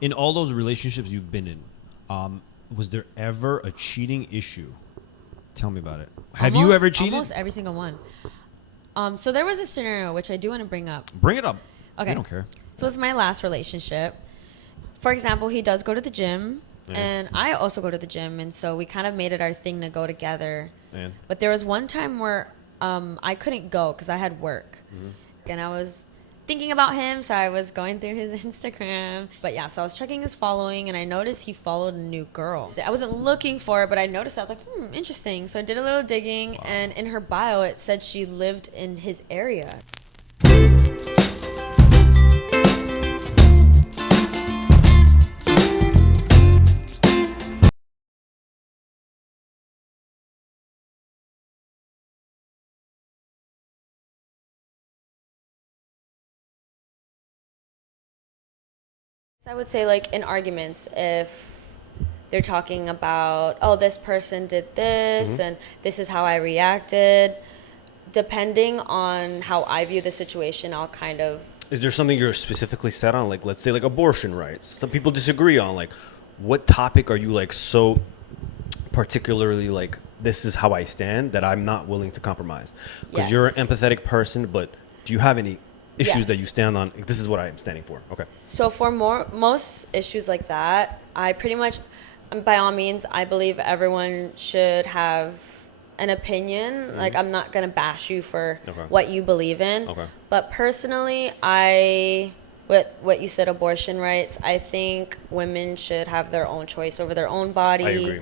In all those relationships you've been in, was there ever a cheating issue? Tell me about it. Have you ever cheated? Almost every single one. So there was a scenario which I do want to bring up. Bring it up. Okay. I don't care. So it's my last relationship. For example, he does go to the gym, and I also go to the gym, and so we kind of made it our thing to go together. But there was one time where I couldn't go because I had work, and I was thinking about him, so I was going through his Instagram. But yeah, so I was checking his following, and I noticed he followed a new girl. So I wasn't looking for it, but I noticed. I was like, interesting. So I did a little digging, and in her bio, it said she lived in his area. So I would say, like, in arguments, if they're talking about, oh, this person did this and this is how I reacted, depending on how I view the situation, I'll kind of... Is there something you're specifically set on? Like, let's say, like, abortion rights. Some people disagree on, like, what topic are you, like, so particularly, like, this is how I stand that I'm not willing to compromise? Because you're an empathetic person, but do you have any issues that you stand on? This is what I'm standing for. Okay. So for most issues like that, I pretty much, by all means, I believe everyone should have an opinion. Like, I'm not going to bash you for what you believe in. But personally, what you said, abortion rights, I think women should have their own choice over their own body. I agree.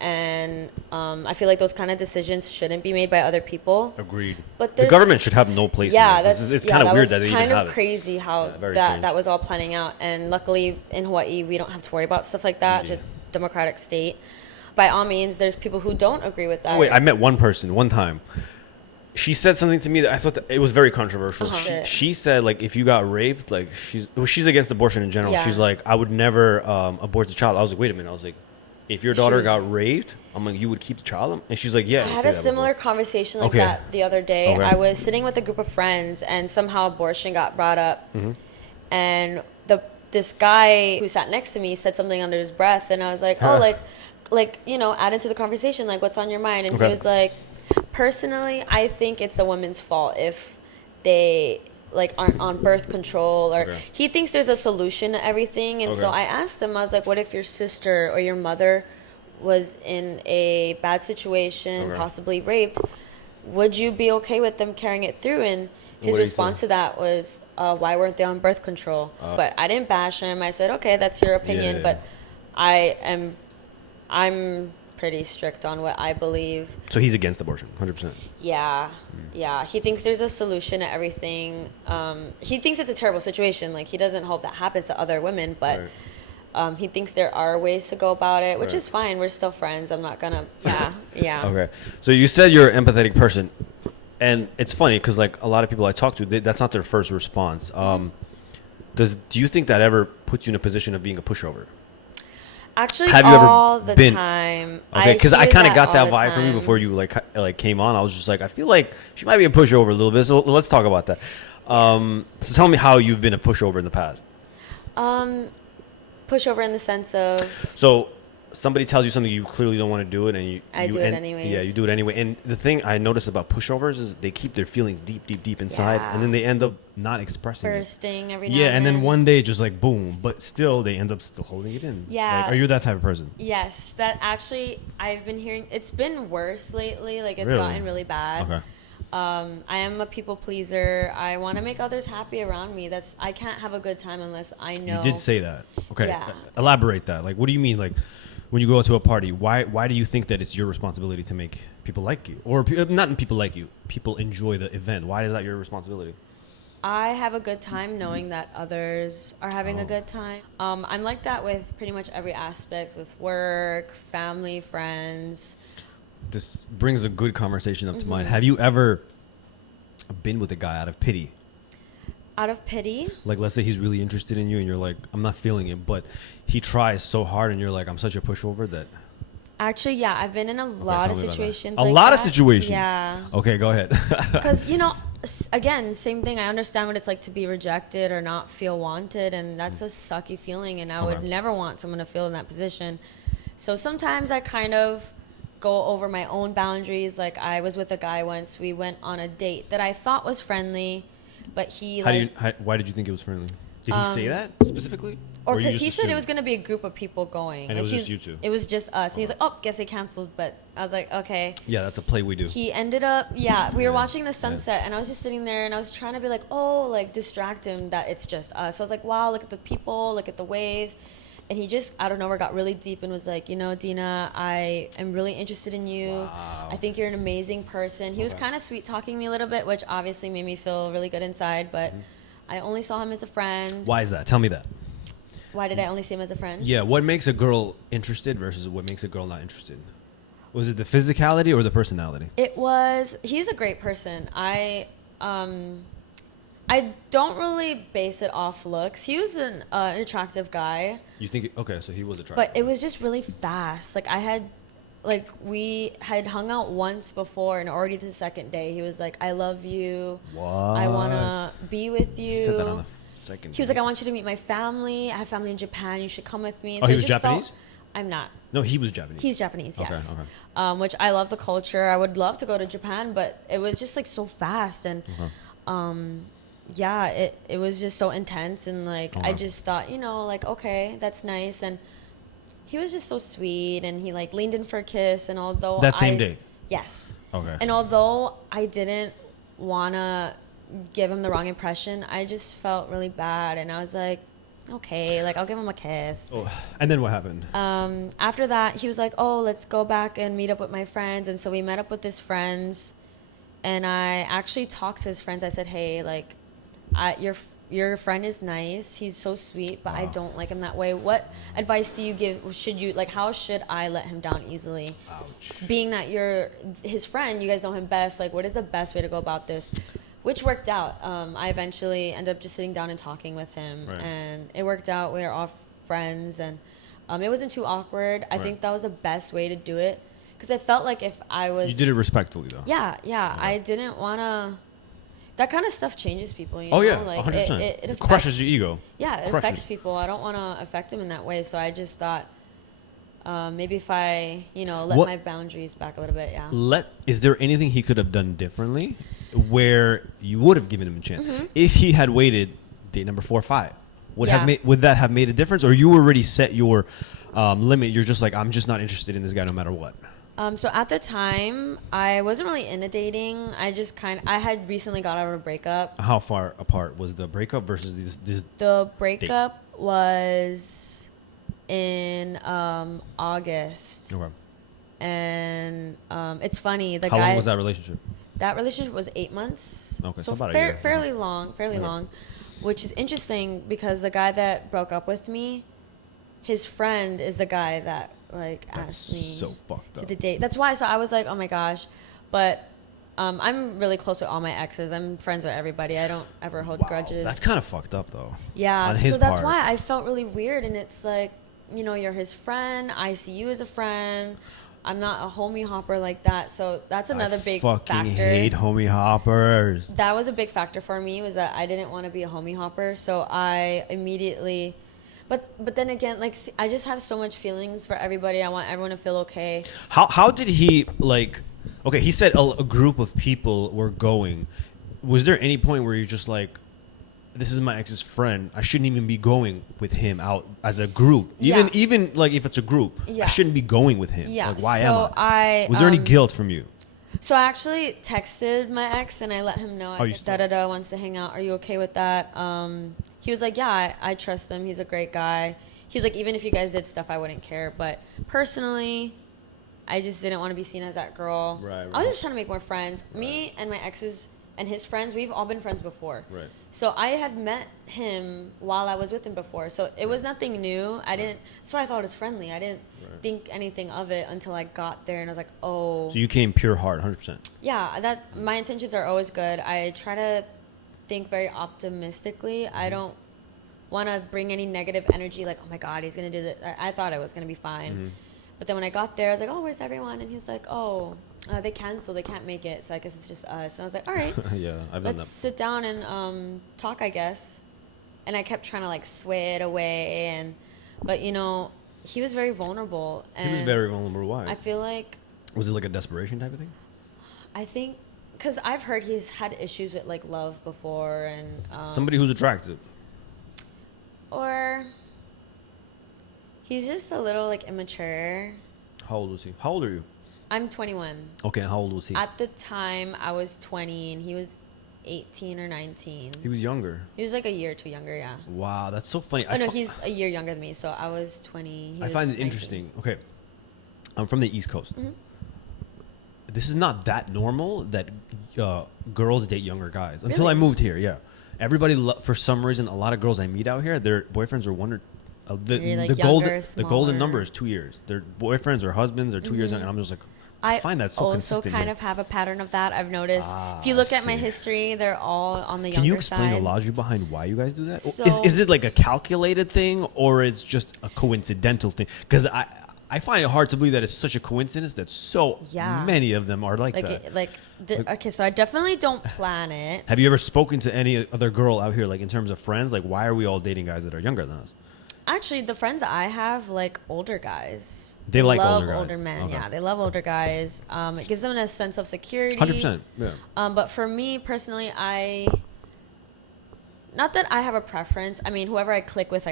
And I feel like those kind of decisions shouldn't be made by other people. Agreed. But the government should have no place in it. It's kind of weird that they even have it. Kind of crazy how that was all planning out. And luckily in Hawaii, we don't have to worry about stuff like that. It's a democratic state. By all means, there's people who don't agree with that. Oh, wait, I met one person one time. She said something to me that I thought that it was very controversial. She said, like, if you got raped, like, she's against abortion in general. She's like, I would never abort the child. I was like, wait a minute. I was like, if your daughter got raped, I'm like, you would keep the child? And she's like, yeah. I had a similar conversation like that the other day. I was sitting with a group of friends, and somehow abortion got brought up. And this guy who sat next to me said something under his breath, and I was like, oh, like, you know, add into the conversation, like, what's on your mind? And he was like, personally, I think it's a woman's fault if they, like, aren't on birth control, or he thinks there's a solution to everything. And so I asked him, I was like, what if your sister or your mother was in a bad situation, possibly raped? Would you be okay with them carrying it through? And his response to that was, why weren't they on birth control? But I didn't bash him. I said, okay, that's your opinion, but I'm pretty strict on what I believe. So he's against abortion, 100%. Yeah. He thinks there's a solution to everything. He thinks it's a terrible situation. Like, he doesn't hope that happens to other women, but he thinks there are ways to go about it, which is fine. We're still friends. I'm not gonna. Yeah. Okay. So you said you're an empathetic person, and it's funny because, like, a lot of people I talk to, that's not their first response. Do you think that ever puts you in a position of being a pushover? Actually, have you all ever the time. Okay, because I kind of got that vibe from you before you like came on. I was just like, I feel like she might be a pushover a little bit. So let's talk about that. So tell me how you've been a pushover in the past. Pushover in the sense of. So somebody tells you something, you clearly don't want to do it, and I do it anyways. Yeah, you do it anyway. And the thing I notice about pushovers is they keep their feelings deep inside, and then they end up not expressing bursting it. every now and then. And then one day just like boom, but still they end up still holding it in. Yeah. Like, are you that type of person? Yes, that actually I've been hearing. It's been worse lately. Like, it's gotten really bad. Okay. I am a people pleaser. I want to make others happy around me. I can't have a good time unless I know. You did say that. Okay. Yeah. Elaborate that. Like, what do you mean? Like, when you go to a party, why do you think that it's your responsibility to make people like you? Or not people like you, people enjoy the event. Why is that your responsibility? I have a good time knowing that others are having a good time. I'm like that with pretty much every aspect, with work, family, friends. This brings a good conversation up to mind. Have you ever been with a guy out of pity? Out of pity? Like, let's say he's really interested in you and you're like, I'm not feeling it, but he tries so hard and you're like, I'm such a pushover that... Actually, yeah, I've been in a lot of situations. A lot of situations? Yeah. Okay, go ahead. Because, you know, again, same thing. I understand what it's like to be rejected or not feel wanted, and that's a sucky feeling, and I would never want someone to feel in that position. So sometimes I kind of go over my own boundaries. Like, I was with a guy once. We went on a date that I thought was friendly, but he why did you think it was friendly? Did he say that specifically? or because he said it was going to be a group of people going. And like, it was just you two? It was just us. And he was like, oh, guess they canceled. But I was like, okay. Yeah, that's a play we do. He ended up, we were watching the sunset, and I was just sitting there, and I was trying to be like, oh, like, distract him that it's just us. So I was like, wow, look at the people, look at the waves. And he just, out of nowhere, got really deep and was like, you know, Deana, I am really interested in you. Wow. I think you're an amazing person. He was kind of sweet talking me a little bit, which obviously made me feel really good inside, but I only saw him as a friend. Why is that? Tell me that. Why did I only see him as a friend? Yeah, what makes a girl interested versus what makes a girl not interested? Was it the physicality or the personality? He's a great person. I don't really base it off looks. He was an attractive guy. You think, okay, so he was attractive. But it was just really fast. We had hung out once before, and already the second day, he was like, I love you. What? I want to be with you. You said that on the second He was like, I want you to meet my family. I have family in Japan. You should come with me. And he was Japanese? I'm not. No, he was Japanese. He's Japanese, yes. Okay. Which I love the culture. I would love to go to Japan, but it was just like so fast, and it was just so intense, and like I just thought, you know, like, okay, that's nice. And he was just so sweet, and he like leaned in for a kiss, and although that same day. Yes. Okay. And although I didn't wanna give him the wrong impression, I just felt really bad, and I was like, okay, like, I'll give him a kiss. Oh, and then what happened? After that, he was like, oh, let's go back and meet up with my friends. And so we met up with his friends, and I actually talked to his friends. I said, hey, like, your friend is nice. He's so sweet, but I don't like him that way. What advice do you give? How should I let him down easily? Ouch. Being that you're his friend, you guys know him best. Like, what is the best way to go about this? Which worked out. I eventually ended up just sitting down and talking with him, and it worked out. We were all friends, and it wasn't too awkward. I think that was the best way to do it, because I felt like if I was... You did it respectfully, though. Yeah. I didn't want to... That kind of stuff changes people, you know? Oh, yeah, like, 100%. It affects, crushes your ego. Yeah, it affects people. I don't want to affect them in that way, so I just thought... maybe if I, let my boundaries back a little bit, yeah. Is there anything he could have done differently where you would have given him a chance? If he had waited date number 4 or 5, would that have made a difference? Or you already set your limit? You're just like, I'm just not interested in this guy no matter what. So at the time, I wasn't really into dating. I had recently got out of a breakup. How far apart was the breakup versus this The breakup was in August. Okay. And it's funny. How long was that relationship? That relationship was 8 months. Okay, so about a year. fairly long, which is interesting because the guy that broke up with me, his friend is the guy that asked me so fucked up to the date. That's why. So I was like, oh my gosh, but I'm really close with all my exes. I'm friends with everybody. I don't ever hold grudges. That's kind of fucked up though. Yeah. On his so that's part. why I felt really weird, and it's like, you're his friend. I see you as a friend. I'm not a homie hopper like that. So that's another big factor. I fucking hate homie hoppers. That was a big factor for me, was that I didn't want to be a homie hopper. So I immediately, but then again, I just have so much feelings for everybody. I want everyone to feel okay. How did he okay, he said a group of people were going. Was there any point where you're just like, this is my ex's friend, I shouldn't even be going with him out as a group? Even like if it's a group, I shouldn't be going with him. Yeah. Like, why am I? Was Was there any guilt from you? So I actually texted my ex, and I let him know. I you said, wants to hang out. Are you okay with that? He was like, yeah, I trust him. He's a great guy. He's like, even if you guys did stuff, I wouldn't care. But personally, I just didn't want to be seen as that girl. Right. I was just trying to make more friends. Me and my exes and his friends, we've all been friends before. Right. So I had met him while I was with him before. So it was nothing new. That's why I thought it was friendly. I didn't think anything of it until I got there, and I was like, oh. So you came pure heart, 100%. Yeah, my intentions are always good. I try to think very optimistically. I don't want to bring any negative energy, like, oh my God, he's going to do that. I thought it was going to be fine. But then when I got there, I was like, oh, where's everyone? And he's like, oh, they canceled. They can't make it. So I guess it's just us. And I was like, all right. Yeah, I've done let's that. sit down and talk, I guess. And I kept trying to like sway it away. But, you know, he was very vulnerable. And He was very vulnerable. Why? I feel like... Was it like a desperation type of thing? I think... Because I've heard he's had issues with like love before and... Somebody who's attractive. Or... He's just a little like immature. How old was he? How old are you? I'm 21. Okay, how old was he? At the time, I was 20 and he was 18 or 19. He was younger. He was like a year or two younger, yeah. Wow, that's so funny. Oh, no, he's a year younger than me, so I was 20. I find it interesting. Okay, I'm from the East Coast. Mm-hmm. This is not that normal that girls date younger guys. Until Really? I moved here, yeah. Everybody, for some reason, a lot of girls I meet out here, their boyfriends are You're, like, younger, the golden smaller. number is 2 years. Their boyfriends or husbands are 2 years younger, and I'm just like, I find that so also consistent. kind here. of have a pattern of that. I've noticed. If you look I at my see. history, they're all on the younger side. Can you explain the logic behind why you guys do that? So- Is it like a calculated thing or it's just a coincidental thing? Because I find it hard to believe that it's such a coincidence that so Yeah. many of them are like that. Okay, so I definitely don't plan it. Have you ever spoken to any other girl out here, like in terms of friends? Like, why are we all dating guys that are younger than us? Actually, the friends I have like older guys. They like love older guys. men. Okay. Yeah, they love older guys. It gives them a sense of security. 100%. Yeah. But for me personally, not that I have a preference. I mean, whoever I click with,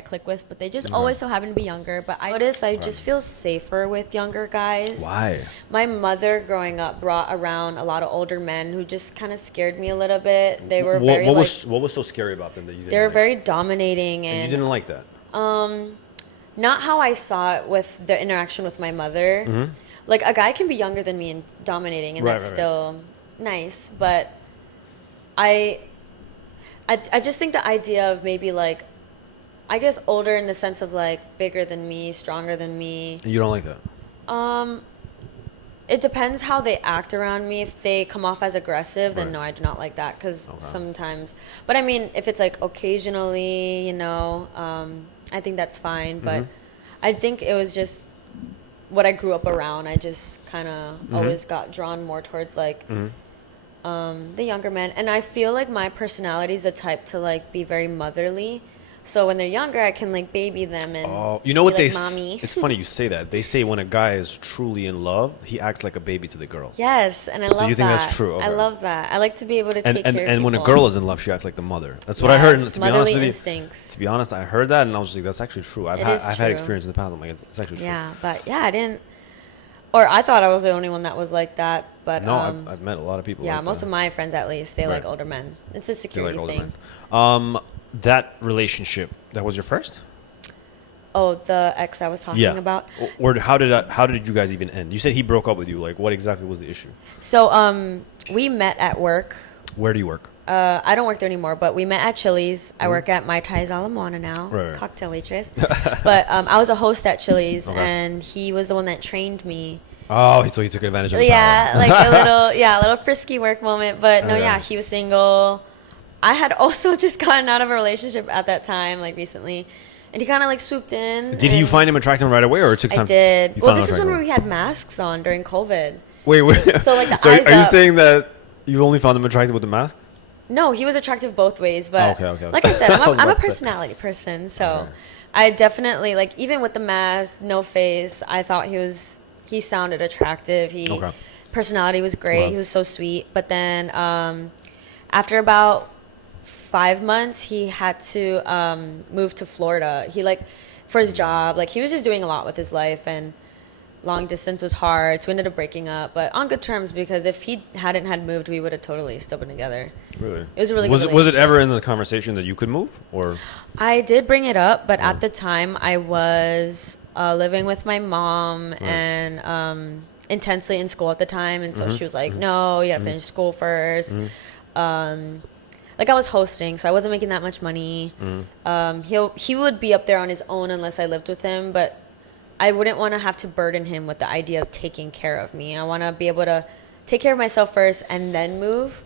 but they just always so happen to be younger. But I notice I just feel safer with younger guys. Why? My mother growing up brought around a lot of older men who just kind of scared me a little bit. They were what was so scary about them that you didn't they were like? very dominating And and you didn't like that? not how I saw it with the interaction with my mother. Mm-hmm. Like a guy can be younger than me and dominating, and Right, that's right, right. still nice. But I just think the idea of maybe like, I guess older in the sense of like bigger than me, stronger than me. And you don't like that? It depends how they act around me. If they come off as aggressive, then Right. no, I do not like that because sometimes. But I mean, if it's like occasionally, you know, I think that's fine. But I think it was just what I grew up around. I just kind of always got drawn more towards like the younger men, and I feel like my personality is the type to like be very motherly. So when they're younger, I can like baby them and You know what be they like, mommy. It's funny you say that. They say when a guy is truly in love, he acts like a baby to the girl. Yes, and I So love you think that. that's true? I Okay. love that. I like to be able to take care of And when a people. girl is in love, she acts like the mother. That's what I heard. And Yes, to be honest with you, instincts. to be honest, I heard that and I was just like, that's actually true. I've It had is I've had true. experience in the past. I'm like, it's actually true. Yeah, but yeah, I didn't, or I thought I was the only one that was like that. But No, I've met a lot of people. yeah, like most that. of my friends at least, they like Right. older men. It's a They security like older thing. men. That relationship, that was your first? Oh, the ex I was talking about. Or how did you guys even end? You said he broke up with you. Like, what exactly was the issue? So we met at work. Where do you work? I don't work there anymore, but we met at Chili's. I work at Mai Tai's a la Moana now, Right. cocktail waitress. But I was a host at Chili's, Okay. and he was the one that trained me. Oh, so he took advantage of his Yeah, power. like a little frisky work moment. But no, Okay. yeah, he was single. I had also just gotten out of a relationship at that time, like recently, and he kind of like swooped in. Did you and find him attractive right away, or it took I time? did. You Well, found this him is when attractive? we had masks on during COVID. Wait. So, like, the so eyes are you up. saying that you only found him attractive with the mask? No, he was attractive both ways, but Okay. like I said, I was I'm a about to say. personality person, so Okay. I definitely like even with the mask, no face. I thought he sounded attractive. Okay. Personality was great. Wow. He was so sweet. But then after about 5 months, he had to move to Florida. He for his job, he was just doing a lot with his life, and long distance was hard, so we ended up breaking up, but on good terms, because if he hadn't had moved, we would have totally still been together. Really? It was a really Was good it was it relationship. ever in the conversation that you could move, or? I did bring it up, but at the time I was living with my mom and intensely in school at the time, and so she was like, no, you gotta finish school first. I was hosting, so I wasn't making that much money. He would be up there on his own unless I lived with him, but I wouldn't want to have to burden him with the idea of taking care of me. I want to be able to take care of myself first and then move.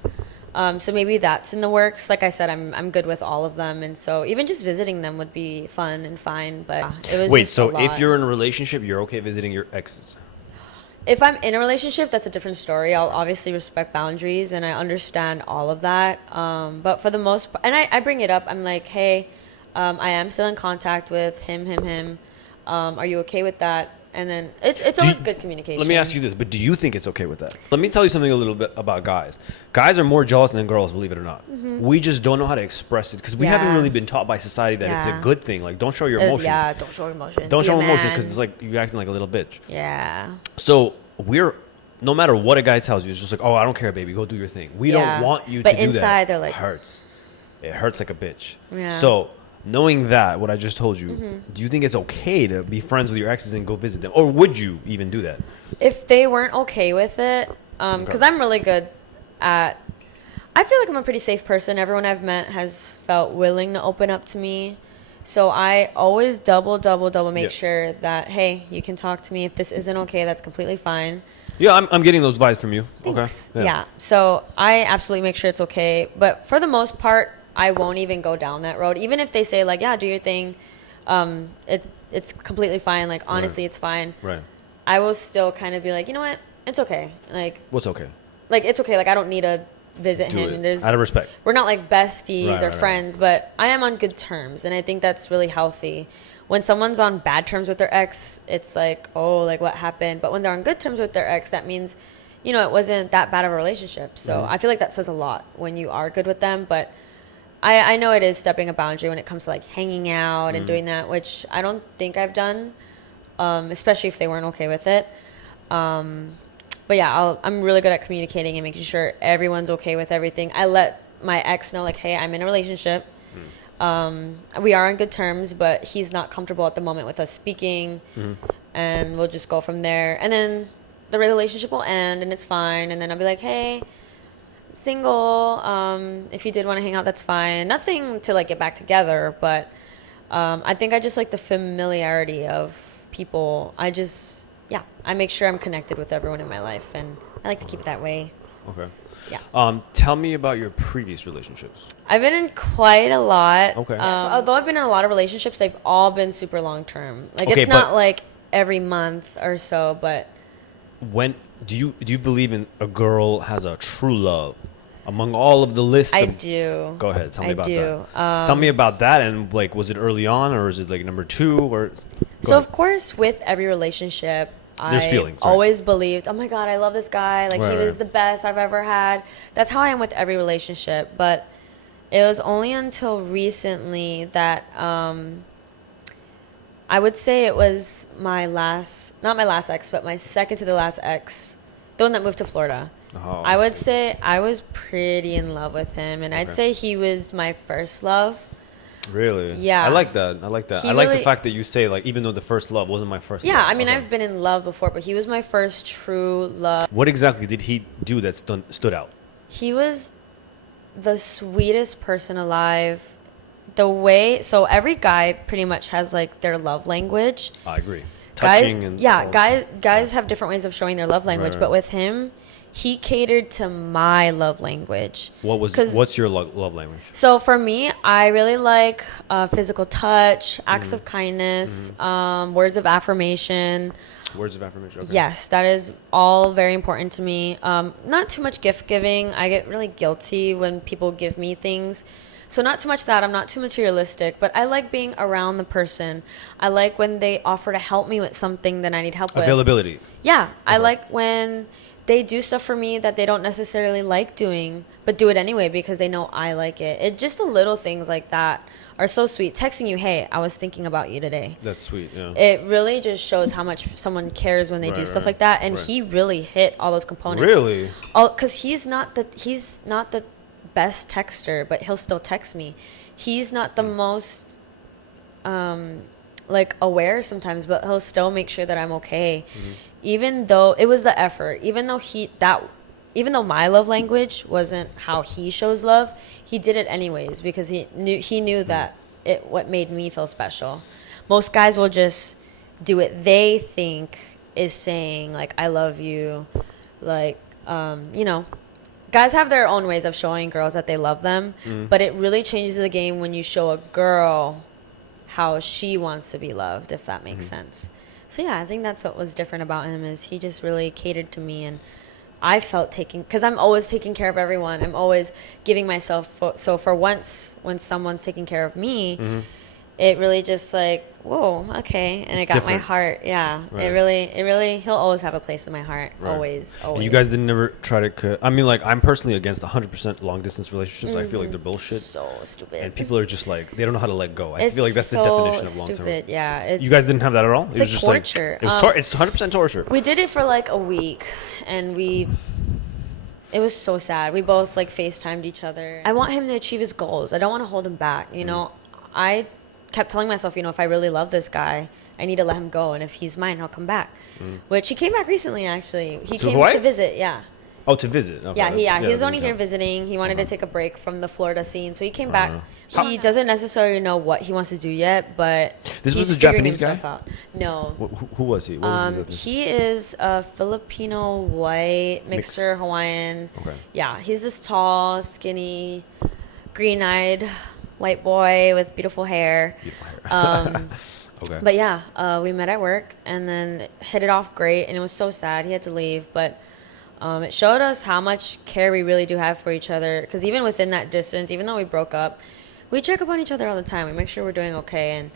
So maybe that's in the works. Like I said, I'm good with all of them, and so even just visiting them would be fun and fine. But it was Wait, just so a lot. if you're in a relationship, you're okay visiting your exes? If I'm in a relationship, that's a different story. I'll obviously respect boundaries, and I understand all of that. But for the most part, and I bring it up. I'm like, hey, I am still in contact with him. Are you okay with that? And then it's always good communication. Let me ask you this, but do you think it's okay with that? Let me tell you something a little bit about guys. Guys are more jealous than girls, believe it or not. Mm-hmm. We just don't know how to express it because we haven't really been taught by society that it's a good thing. Like, don't show your emotions. Yeah, don't show emotions. Don't Be show a emotions man. because it's like you're acting like a little bitch. Yeah. So no matter what a guy tells you, it's just like, oh, I don't care, baby, go do your thing. We don't want you to do that. But inside, they're like, it hurts like a bitch. Yeah. So knowing that, what I just told you, do you think it's okay to be friends with your exes and go visit them? Or would you even do that? If they weren't okay with it, because I'm really good at, I feel like I'm a pretty safe person. Everyone I've met has felt willing to open up to me. So I always double make sure that, hey, you can talk to me. If this isn't okay, that's completely fine. Yeah, I'm getting those vibes from you. Thanks. Okay. Yeah. So I absolutely make sure it's okay. But for the most part, I won't even go down that road. Even if they say like, yeah, do your thing. It's completely fine. Like, honestly, it's fine. Right. I will still kind of be like, you know what? It's okay. Like, What's okay? Like, it's okay. Like, I don't need to visit him. And out of respect. We're not like besties or friends, but I am on good terms. And I think that's really healthy. When someone's on bad terms with their ex, it's like, oh, like what happened? But when they're on good terms with their ex, that means, you know, it wasn't that bad of a relationship. So I feel like that says a lot when you are good with them. But I know it is stepping a boundary when it comes to like hanging out and doing that, which I don't think I've done, especially if they weren't okay with it. But yeah, I'm really good at communicating and making sure everyone's okay with everything. I let my ex know like, hey, I'm in a relationship. We are on good terms, but he's not comfortable at the moment with us speaking, and we'll just go from there. And then the relationship will end, and it's fine. And then I'll be like, hey, I'm single. If you did want to hang out, that's fine. Nothing to like get back together, but I think I just like the familiarity of people. I make sure I'm connected with everyone in my life, and I like to keep it that way. Okay. Yeah. Tell me about your previous relationships. I've been in quite a lot. Okay. So although I've been in a lot of relationships, they've all been super long term. Like, Okay, it's not like every month or so, but When do you believe in a girl has a true love among all of the list? I do. Go ahead, tell me about do. that. Tell me about that, and like, was it early on, or is it like number two, or? So of course, with every relationship, There's I feelings, right? always believed, oh my God, I love this guy. Like, Right, he was the best I've ever had. That's how I am with every relationship. But it was only until recently that I would say it was not my last ex, but my second to the last ex, the one that moved to Florida. Oh, I would say I was pretty in love with him, and I'd say he was my first love. Really? Yeah. I like that. I like the fact that you say, like, even though the first love wasn't my first love. Yeah, I mean, Okay. I've been in love before, but he was my first true love. What exactly did he do that stood out? He was the sweetest person alive. So every guy pretty much has like their love language. I agree. Touching and guys have different ways of showing their love language, Right. but with him, he catered to my love language. What's your love language? So for me, I really like physical touch, acts of kindness, words of affirmation. Words of affirmation. Okay. Yes, that is all very important to me. Not too much gift giving. I get really guilty when people give me things. So not too much that. I'm not too materialistic, but I like being around the person. I like when they offer to help me with something that I need help with. Availability. Yeah, I like when they do stuff for me that they don't necessarily like doing, but do it anyway because they know I like it. It just the little things like that are so sweet. Texting you, hey, I was thinking about you today. That's sweet. Yeah. It really just shows how much someone cares when they do stuff like that, and he really hit all those components. Really? Oh, because he's not the best texter, but he'll still text me. He's not the most like aware sometimes, but he'll still make sure that I'm okay. Even though it was the effort, even though my love language wasn't how he shows love, he did it anyways because he knew that what made me feel special. Most guys will just do what they think is saying like I love you, like guys have their own ways of showing girls that they love them, but it really changes the game when you show a girl how she wants to be loved, if that makes sense. So yeah, I think that's what was different about him, is he just really catered to me, and I felt because I'm always taking care of everyone. I'm always giving myself. So for once, when someone's taking care of me, it really just like, whoa, okay. And it got my heart. Yeah. Right. It really, he'll always have a place in my heart. Right. Always. And you guys didn't never try to, I mean, like, I'm personally against 100% long distance relationships. I feel like they're bullshit. So stupid. And people are just like, they don't know how to let go. I feel like that's the definition of long term. Stupid. Yeah. You guys didn't have that at all? It's just torture. It's 100% torture. We did it for like a week, and it was so sad. We both like FaceTimed each other. I want him to achieve his goals. I don't want to hold him back. You know, I kept telling myself, you know, if I really love this guy, I need to let him go. And if he's mine, he'll come back. Which he came back recently, actually. He came Hawaii? to visit. Yeah. Oh, to visit. Okay. Yeah, he was only here visiting. He wanted to take a break from the Florida scene. So he came back. He doesn't necessarily know what he wants to do yet, but this was a Japanese guy? Out. No. Who was he? What was his he is a Filipino white, mixture Hawaiian. Okay. Yeah, he's this tall, skinny, green-eyed white boy with beautiful hair. Okay. But yeah, we met at work and then hit it off great, and it was so sad. He had to leave, but it showed us how much care we really do have for each other, because even within that distance, even though we broke up, we check up on each other all the time. We make sure we're doing okay, and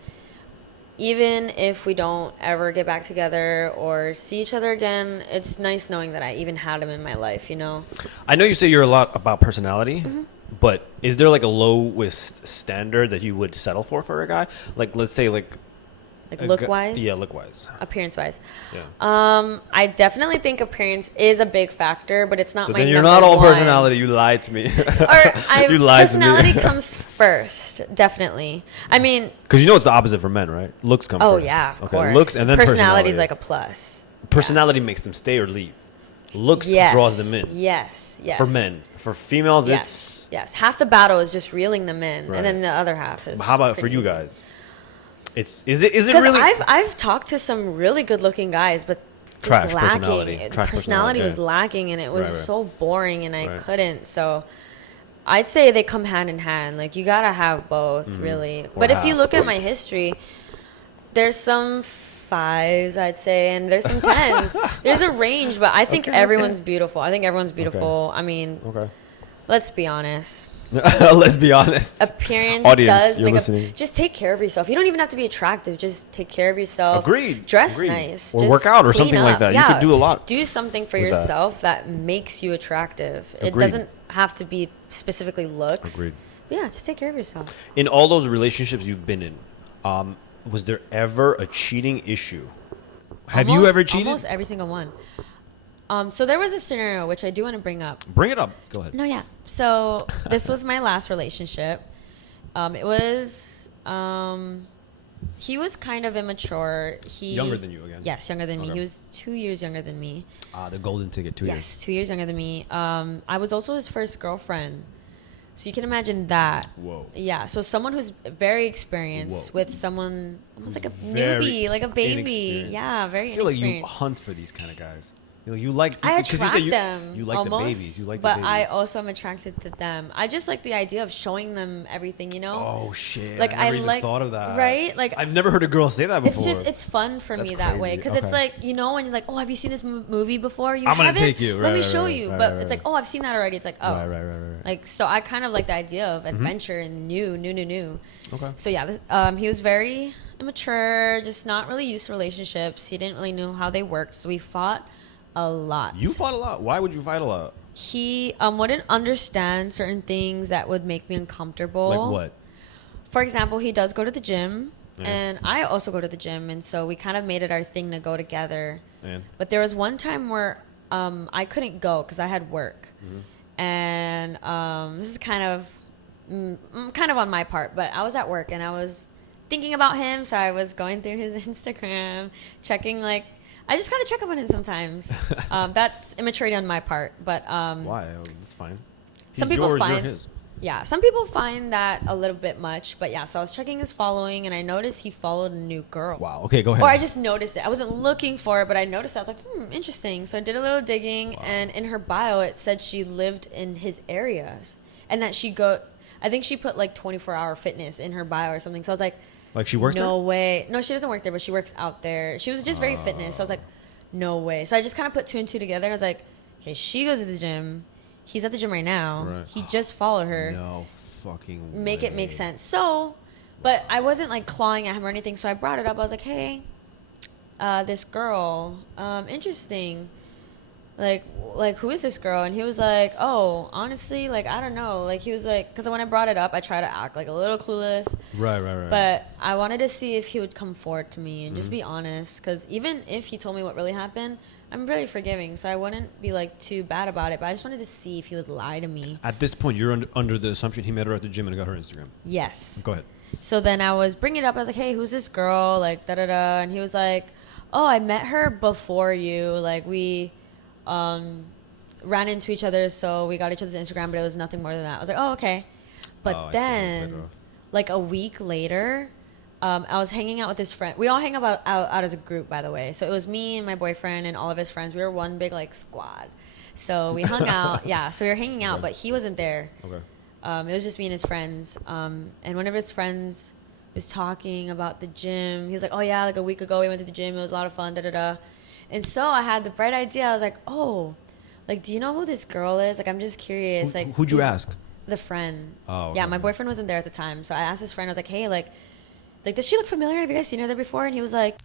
even if we don't ever get back together or see each other again, it's nice knowing that I even had him in my life, you know? I know you say you're a lot about personality, but is there like a lowest standard that you would settle for a guy? Like, let's say like look-wise? Yeah, look-wise. Appearance-wise. Yeah. I definitely think appearance is a big factor, but it's not my number one. So then you're not all personality. You lied to me. You lied personality to me. Comes first, definitely. I mean... Because you know it's the opposite for men, right? Looks come first. Oh, yeah, of course. Looks and then personality is like a plus. Personality makes them stay or leave. Looks draws them in. Yes. For men. For females, it's... Yes. Half the battle is just reeling them in, and then the other half is... But how about for you guys? Is it really? I've talked to some really good looking guys, but just lacking. Personality was lacking, and it was so boring, and I couldn't. So I'd say they come hand in hand. Like, you gotta have both, really. But if you look at my history, there's some 5s, I'd say, and there's some 10s. There's a range, but I think everyone's beautiful. I think everyone's beautiful. I mean, let's be honest. Let's be honest. Appearance Audience, does make up. Just take care of yourself. You don't even have to be attractive. Just take care of yourself. Agreed. Dress nice. Or just work out or something like that. Yeah. You could do a lot. Do something for yourself that makes you attractive. Agreed. It doesn't have to be specifically looks. Agreed. But yeah, just take care of yourself. In all those relationships you've been in, was there ever a cheating issue? Have you ever cheated? Almost every single one. So there was a scenario which I do want to bring up. Bring it up. Go ahead. No, yeah. So this was my last relationship. It was he was kind of immature. Younger than you again. Yes, younger than me. He was 2 years younger than me. The golden ticket, 2 years. Yes, 2 years younger than me. I was also his first girlfriend. So you can imagine that. Whoa. Yeah. So someone who's very experienced with someone almost like a newbie, like a baby. Yeah, very inexperienced. I feel like you hunt for these kind of guys. You like I attract them. You like almost, the babies. You like but the babies. I also am attracted to them. I just like the idea of showing them everything, you know? Oh shit! Like I never even thought of that. Right? Like, I've never heard a girl say that before. It's fun for me that way, because it's like, you know, when you're like, oh, have you seen this movie before? I'm gonna take you. Let me show you. But it's like, oh, I've seen that already. It's like, oh, right. Like, so I kind of like the idea of adventure and new. Okay. So yeah, he was very immature, just not really used to relationships. He didn't really know how they worked, so we fought a lot. You fought a lot. Why would you fight a lot? He wouldn't understand certain things that would make me uncomfortable. Like what? For example, he does go to the gym, and I also go to the gym, and so we kind of made it our thing to go together. But there was one time where I couldn't go because I had work, and this is kind of on my part, but I was at work and I was thinking about him, so I was going through his Instagram, checking like. I just kind of check up on him sometimes. That's immaturity on my part, but why? It's fine. Some people find Yeah, some people find that a little bit much, but yeah, so I was checking his following and I noticed he followed a new girl. Wow. Okay, go ahead. Or I just noticed it. I wasn't looking for it, but I noticed it. I was like, interesting. So I did a little digging, and in her bio, it said she lived in his areas and that I think she put like 24-hour fitness in her bio or something. So I was like she works there? No way. No, she doesn't work there, but she works out there. She was just very fitness. So I was like, no way. So I just kind of put two and two together. I was like, okay, she goes to the gym. He's at the gym right now. Right. He just followed her. No fucking way. Make it make sense. So, but I wasn't like clawing at him or anything. So I brought it up. I was like, hey, this girl, interesting. Like who is this girl? And he was like, oh, honestly, like, I don't know. Like, he was like, because when I brought it up, I try to act like a little clueless. Right. But I wanted to see if he would come forward to me and just be honest. Because even if he told me what really happened, I'm really forgiving, so I wouldn't be like too bad about it. But I just wanted to see if he would lie to me. At this point, you're under the assumption he met her at the gym and got her Instagram. Yes. Go ahead. So then I was bringing it up. I was like, hey, who's this girl? Like, da-da-da. And he was like, oh, I met her before you. Like, we ran into each other, so we got each other's Instagram, but it was nothing more than that. I was like, oh, okay. But then, like a week later, I was hanging out with his friend. We all hang out as a group, by the way. So it was me and my boyfriend and all of his friends. We were one big, like, squad. So we hung out. Yeah, so we were hanging out, but he wasn't there. Okay. It was just me and his friends. And one of his friends was talking about the gym. He was like, oh, yeah, like a week ago we went to the gym. It was a lot of fun, da-da-da. And so I had the bright idea. I was like, oh, like, do you know who this girl is? Like, I'm just curious. Who'd you ask? The friend. Oh, okay. Yeah, my boyfriend wasn't there at the time. So I asked his friend, I was like, hey, like, does she look familiar? Have you guys seen her there before? And he was like,